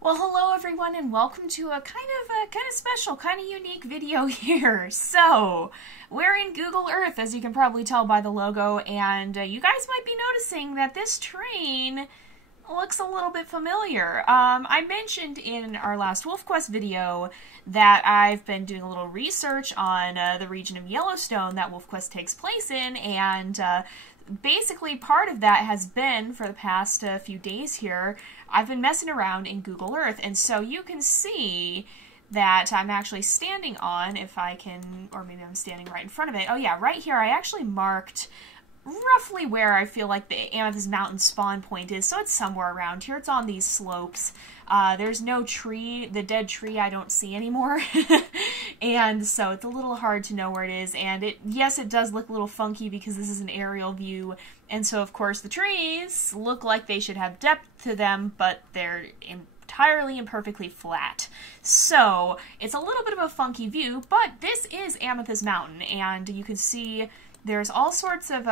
Well, hello everyone, and welcome to a kind of special, kind of unique video here. So, we're in Google Earth, as you can probably tell by the logo, and you guys might be noticing that this terrain looks a little bit familiar. I mentioned in our last WolfQuest video that I've been doing a little research on the region of Yellowstone that WolfQuest takes place in, and basically part of that has been, for the past few days here, I've been messing around in Google Earth, and so you can see that I'm actually standing on, if I can, or maybe I'm standing right in front of it. Oh yeah, right here I actually marked roughly where I feel like the Amethyst Mountain spawn point is, so it's somewhere around here. It's on these slopes. There's no tree, the dead tree I don't see anymore, and so it's a little hard to know where it is, and yes, it does look a little funky because this is an aerial view, and so of course the trees look like they should have depth to them, but they're entirely and perfectly flat. So it's a little bit of a funky view, but this is Amethyst Mountain, and you can see there's all sorts of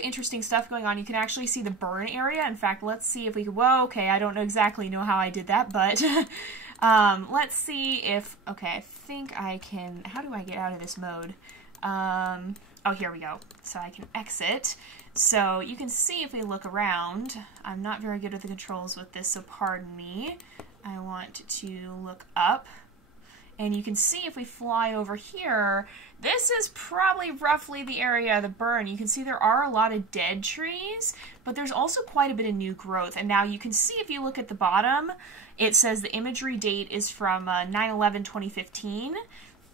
interesting stuff going on. You can actually see the burn area. In fact, let's see if we can, whoa, okay, I don't exactly know how I did that, but let's see if, okay, I think I can, how do I get out of this mode? Oh, here we go. So I can exit. So you can see if we look around, I'm not very good with the controls with this, so pardon me. I want to look up. And you can see if we fly over here, this is probably roughly the area of the burn. You can see there are a lot of dead trees, but there's also quite a bit of new growth. And now you can see if you look at the bottom, it says the imagery date is from 9/11/2015.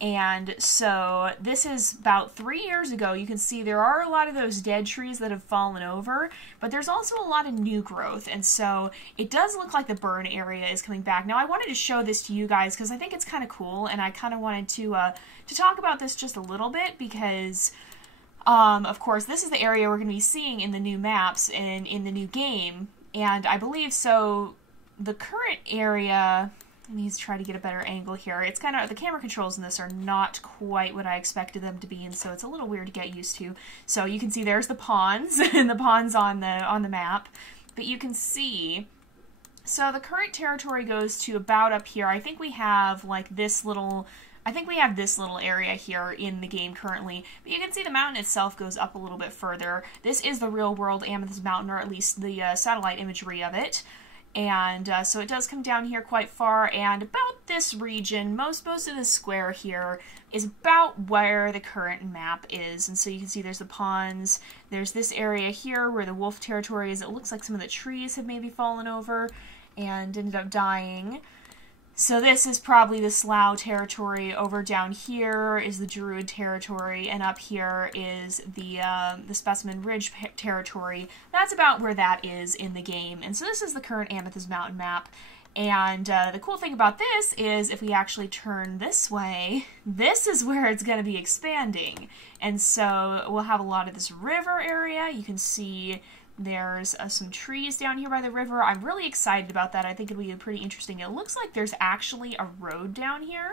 And so this is about 3 years ago. You can see there are a lot of those dead trees that have fallen over, but there's also a lot of new growth. And so it does look like the burn area is coming back. Now I wanted to show this to you guys because I think it's kind of cool, and I kind of wanted to talk about this just a little bit because, of course, this is the area we're going to be seeing in the new maps and in the new game. And I believe so the current area, I need to try to get a better angle here. It's kind of, the camera controls in this are not quite what I expected them to be, and so it's a little weird to get used to. So you can see there's the ponds, and the ponds on the map. But you can see, so the current territory goes to about up here. I think we have like this little, I think we have this little area here in the game currently. But you can see the mountain itself goes up a little bit further. This is the real world Amethyst Mountain, or at least the satellite imagery of it. And so it does come down here quite far, and about this region, most of the square here is about where the current map is. And so you can see there's the ponds, there's this area here where the wolf territory is. It looks like some of the trees have maybe fallen over and ended up dying. So this is probably the Slough territory. Over down here is the Druid territory, and up here is the Specimen Ridge territory. That's about where that is in the game. And so this is the current Amethyst Mountain map. And the cool thing about this is if we actually turn this way, this is where it's going to be expanding. And so we'll have a lot of this river area. You can see there's some trees down here by the river. I'm really excited about that. I think it'll be pretty interesting. It looks like there's actually a road down here.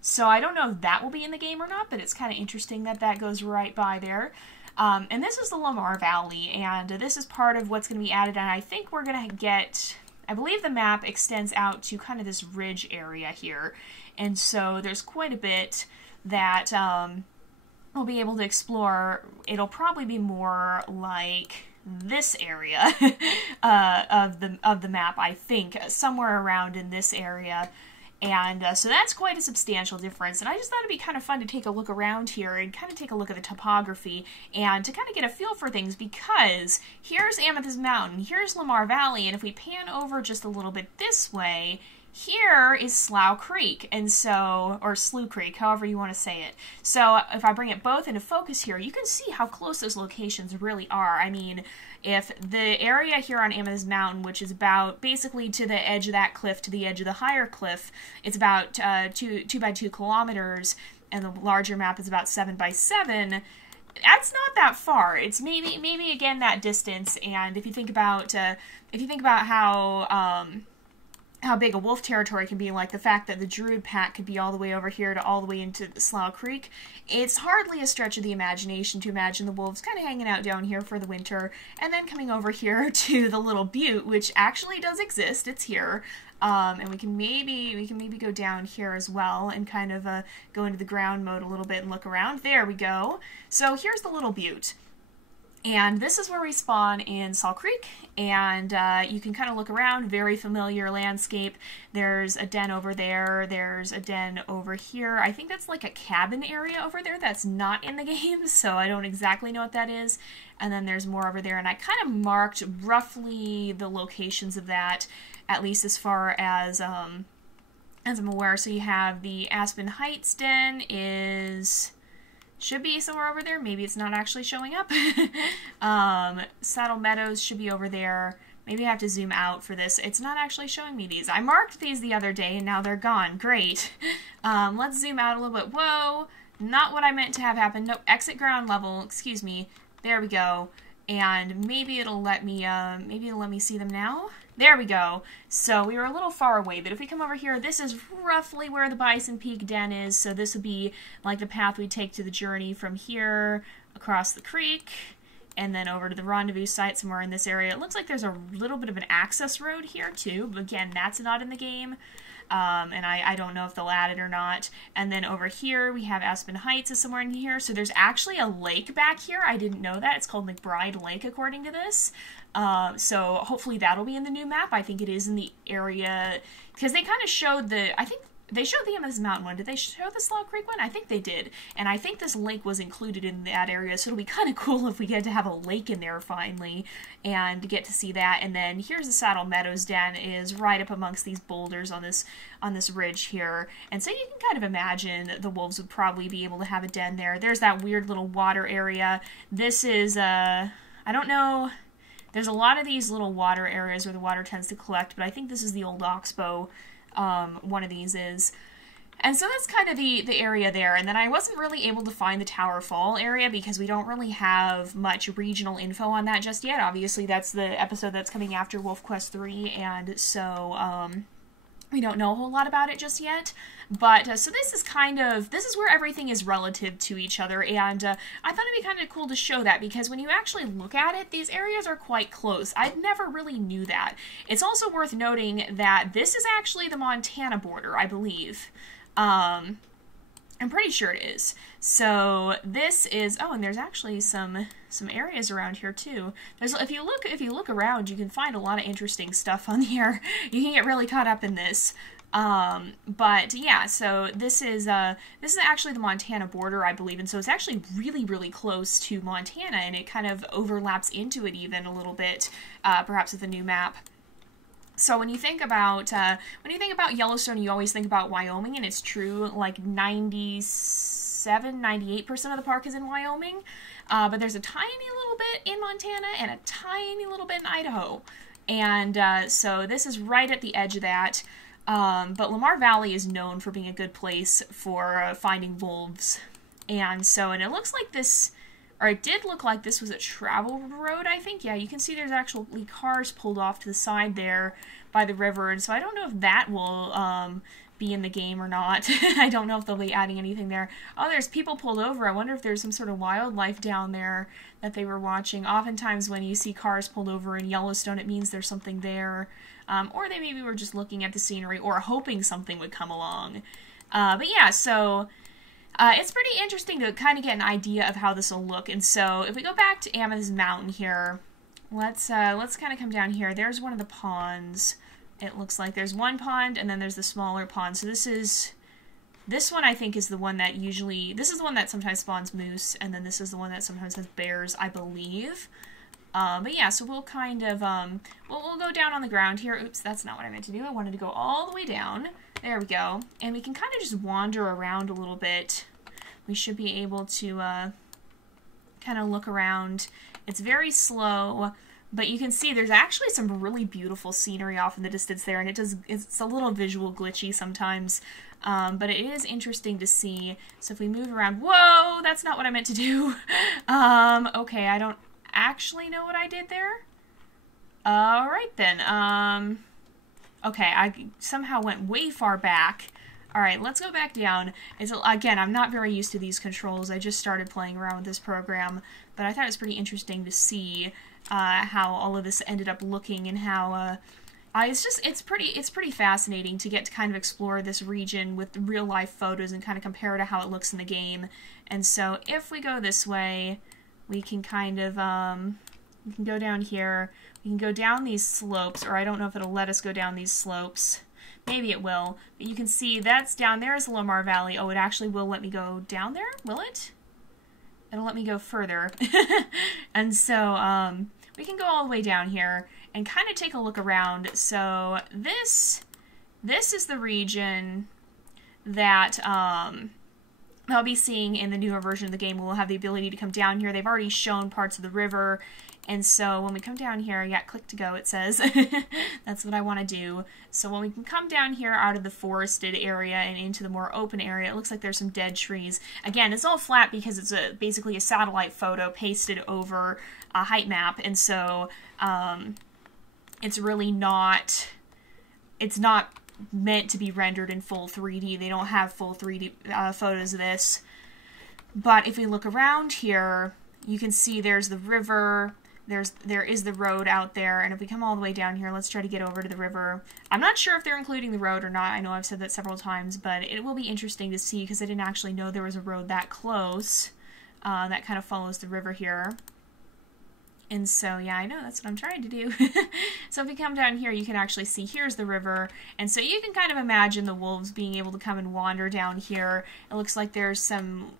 So I don't know if that will be in the game or not, but it's kind of interesting that that goes right by there. And this is the Lamar Valley, and this is part of what's going to be added. And I think we're going to get, I believe the map extends out to kind of this ridge area here. And so there's quite a bit that we'll be able to explore. It'll probably be more like this area of the map, I think, somewhere around in this area. And so that's quite a substantial difference, and I just thought it'd be kind of fun to take a look around here and kind of take a look at the topography and to kind of get a feel for things, because here's Amethyst Mountain, here's Lamar Valley, and if we pan over just a little bit this way, here is Slough Creek, and so, or Slough Creek, however you want to say it. So if I bring it both into focus here, you can see how close those locations really are. I mean, if the area here on Amethyst Mountain, which is about basically to the edge of that cliff, to the edge of the higher cliff, it's about 2 by 2 kilometers, and the larger map is about 7 by 7. That's not that far. It's maybe again that distance. And if you think about how how big a wolf territory can be, like the fact that the Druid pack could be all the way over here to all the way into the Slough Creek. It's hardly a stretch of the imagination to imagine the wolves kind of hanging out down here for the winter, and then coming over here to the little butte, which actually does exist. It's here. And we can maybe go down here as well and kind of go into the ground mode a little bit and look around. There we go. So here's the little butte. And this is where we spawn in Slough Creek, and you can kind of look around, very familiar landscape. There's a den over there, there's a den over here. I think that's like a cabin area over there that's not in the game, so I don't exactly know what that is. And then there's more over there, and I kind of marked roughly the locations of that, at least as far as I'm aware. So you have the Aspen Heights den should be somewhere over there. Maybe it's not actually showing up. Saddle Meadows should be over there. Maybe I have to zoom out for this. It's not actually showing me these. I marked these the other day and now they're gone. Great. Let's zoom out a little bit. Whoa, not what I meant to have happen. Nope, exit ground level. Excuse me. There we go. And maybe it'll let me see them now. There we go. So we were a little far away, but if we come over here, this is roughly where the Bison Peak Den is. So this would be like the path we take to the journey from here across the creek and then over to the rendezvous site somewhere in this area. It looks like there's a little bit of an access road here too, but again, that's not in the game. And I don't know if they'll add it or not. And then over here, we have Aspen Heights is somewhere in here. So there's actually a lake back here. I didn't know that. It's called McBride Lake, according to this. So hopefully that'll be in the new map. I think it is in the area, because they kind of showed I think they showed the Amethyst Mountain one. Did they show the Slough Creek one? I think they did. And I think this lake was included in that area, so it'll be kind of cool if we get to have a lake in there finally and get to see that. And then here's the Saddle Meadows den, is right up amongst these boulders on this ridge here. And so you can kind of imagine the wolves would probably be able to have a den there. There's that weird little water area. This is, I don't know. There's a lot of these little water areas where the water tends to collect, but I think this is the old Oxbow. One of these is. And so that's kind of the area there. And then I wasn't really able to find the Tower Fall area because we don't really have much regional info on that just yet. Obviously, that's the episode that's coming after WolfQuest 3, and so we don't know a whole lot about it just yet. But, so this is where everything is relative to each other, and I thought it'd be kind of cool to show that, because when you actually look at it, these areas are quite close. I never really knew that. It's also worth noting that this is actually the Montana border, I believe. I'm pretty sure it is. So this is, oh, and there's actually some areas around here too. If you look around, you can find a lot of interesting stuff on here. You can get really caught up in this. But yeah, so this is actually the Montana border, I believe, and so it's actually really, really close to Montana, and it kind of overlaps into it even a little bit, perhaps with the new map. So when you think about Yellowstone, you always think about Wyoming, and it's true, like 98% of the park is in Wyoming, but there's a tiny little bit in Montana and a tiny little bit in Idaho, and so this is right at the edge of that. But Lamar Valley is known for being a good place for finding wolves, and it looks like this, or it did look like this was a travel road, I think. Yeah, you can see there's actually cars pulled off to the side there by the river, and so I don't know if that will be in the game or not. I don't know if they'll be adding anything there. Oh, there's people pulled over. I wonder if there's some sort of wildlife down there that they were watching. Oftentimes when you see cars pulled over in Yellowstone, it means there's something there. Or they maybe were just looking at the scenery or hoping something would come along. But yeah, so it's pretty interesting to kind of get an idea of how this will look. And so if we go back to Amethyst Mountain here, let's kind of come down here. There's one of the ponds. It looks like there's one pond, and then there's the smaller pond. So this one I think is the one that this is the one that sometimes spawns moose, and then this is the one that sometimes has bears, I believe. But yeah, so we'll kind of, we'll go down on the ground here. Oops, that's not what I meant to do. I wanted to go all the way down. There we go. And we can kind of just wander around a little bit. We should be able to, kind of look around. It's very slow, but you can see there's actually some really beautiful scenery off in the distance there, and it's a little visual glitchy sometimes, but it is interesting to see. So if we move around, whoa, that's not what I meant to do. Okay, I don't actually know what I did there. Alright then, Okay, I somehow went way far back. All right, let's go back down. Again, I'm not very used to these controls. I just started playing around with this program, but I thought it was pretty interesting to see how all of this ended up looking and how it's pretty fascinating to get to kind of explore this region with real life photos and kind of compare to how it looks in the game. And so if we go this way, we can kind of we can go down here. We can go down these slopes, or I don't know if it'll let us go down these slopes. Maybe it will. But you can see that's down there is the Lamar Valley. Oh, it actually will let me go down there? Will it? It'll let me go further. And so we can go all the way down here and kind of take a look around. So this is the region that I'll be seeing in the newer version of the game. We'll have the ability to come down here. They've already shown parts of the river. And so when we come down here, yeah, click to go, it says. That's what I want to do. So when we can come down here out of the forested area and into the more open area, it looks like there's some dead trees. Again, it's all flat because it's basically a satellite photo pasted over a height map. And so it's really not, it's not meant to be rendered in full 3D. They don't have full 3D photos of this. But if we look around here, you can see there's the river. There is the road out there, and if we come all the way down here, let's try to get over to the river. I'm not sure if they're including the road or not. I know I've said that several times, but it will be interesting to see because I didn't actually know there was a road that close that kind of follows the river here. And so, yeah, I know, that's what I'm trying to do. So if we come down here, you can actually see here's the river. And so you can kind of imagine the wolves being able to come and wander down here. It looks like there's some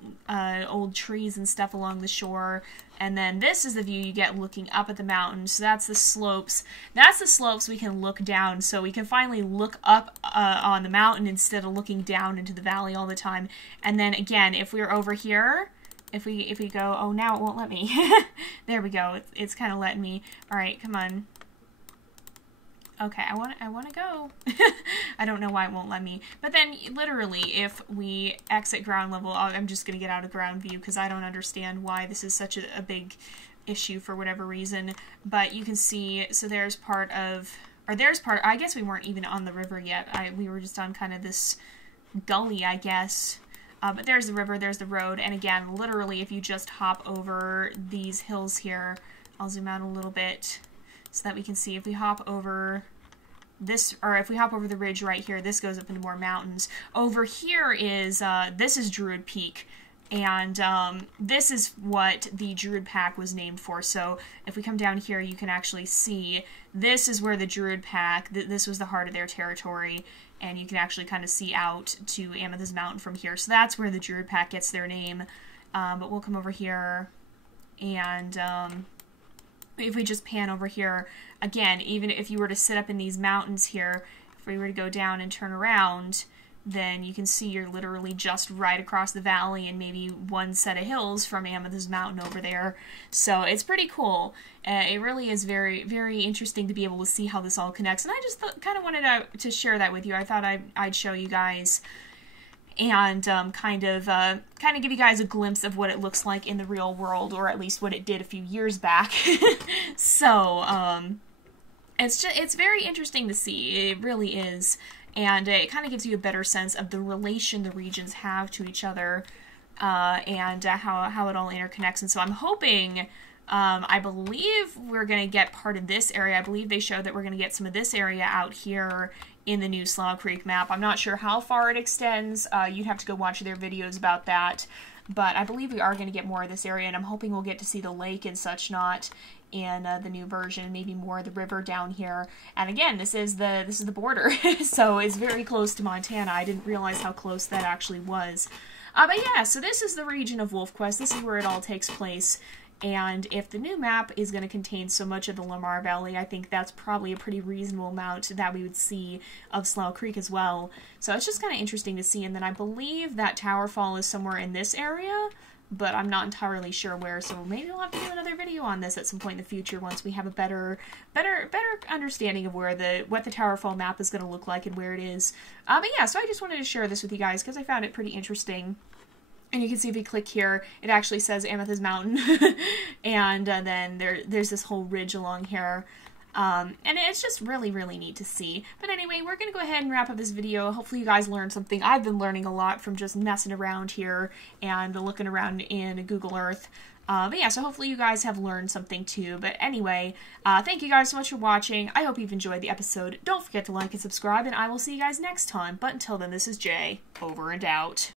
old trees and stuff along the shore. And then this is the view you get looking up at the mountains. So that's the slopes. That's the slopes we can look down. So we can finally look up on the mountain instead of looking down into the valley all the time. And then again, if we're over here, if we go, oh, now it won't let me. There we go. It's kind of letting me. All right, come on. Okay, I want to go. I don't know why it won't let me. But then, literally, if we exit ground level, I'm just going to get out of ground view because I don't understand why this is such a big issue for whatever reason. But you can see, so there's part of, or there's part, I guess we weren't even on the river yet. We were just on kind of this gully, I guess. But there's the river, there's the road, and again, literally, if you just hop over these hills here, I'll zoom out a little bit so that we can see if we hop over this, or if we hop over the ridge right here, this goes up into more mountains. Over here is, this is Druid Peak, and this is what the Druid Pack was named for. So if we come down here, you can actually see this is where the Druid Pack, this was the heart of their territory. And you can actually kind of see out to Amethyst Mountain from here. So that's where the Druid Pack gets their name. But we'll come over here, and if we just pan over here, again, even if you were to sit up in these mountains here, if we were to go down and turn around, then you can see you're literally just right across the valley and maybe one set of hills from Amethyst Mountain over there. So it's pretty cool. It really is very, very interesting to be able to see how this all connects. And I just kind of wanted to share that with you. I thought I'd show you guys and kind of give you guys a glimpse of what it looks like in the real world, or at least what it did a few years back. So it's very interesting to see. It really is. And it kind of gives you a better sense of the relation the regions have to each other, and how it all interconnects. And so I'm hoping, I believe we're going to get part of this area. I believe they showed that we're going to get some of this area out here in the new Slough Creek map. I'm not sure how far it extends. You'd have to go watch their videos about that. But I believe we are going to get more of this area, and I'm hoping we'll get to see the lake and such not in the new version, maybe more of the river down here. And again, this is the border, so it's very close to Montana. I didn't realize how close that actually was. But yeah, so this is the region of WolfQuest. This is where it all takes place. And if the new map is going to contain so much of the Lamar Valley, I think that's probably a pretty reasonable amount that we would see of Slough Creek as well. So it's just kind of interesting to see. And then I believe that Tower Fall is somewhere in this area, but I'm not entirely sure where. So maybe we'll have to do another video on this at some point in the future once we have a better understanding of what the Tower Fall map is going to look like and where it is. But yeah, so I just wanted to share this with you guys because I found it pretty interesting. And you can see if we click here, it actually says Amethyst Mountain. And then there's this whole ridge along here. And it's just really, really neat to see. But anyway, we're going to go ahead and wrap up this video. Hopefully you guys learned something. I've been learning a lot from just messing around here and looking around in Google Earth. But yeah, so hopefully you guys have learned something too. But anyway, thank you guys so much for watching. I hope you've enjoyed the episode. Don't forget to like and subscribe, and I will see you guys next time. But until then, this is Jay, over and out.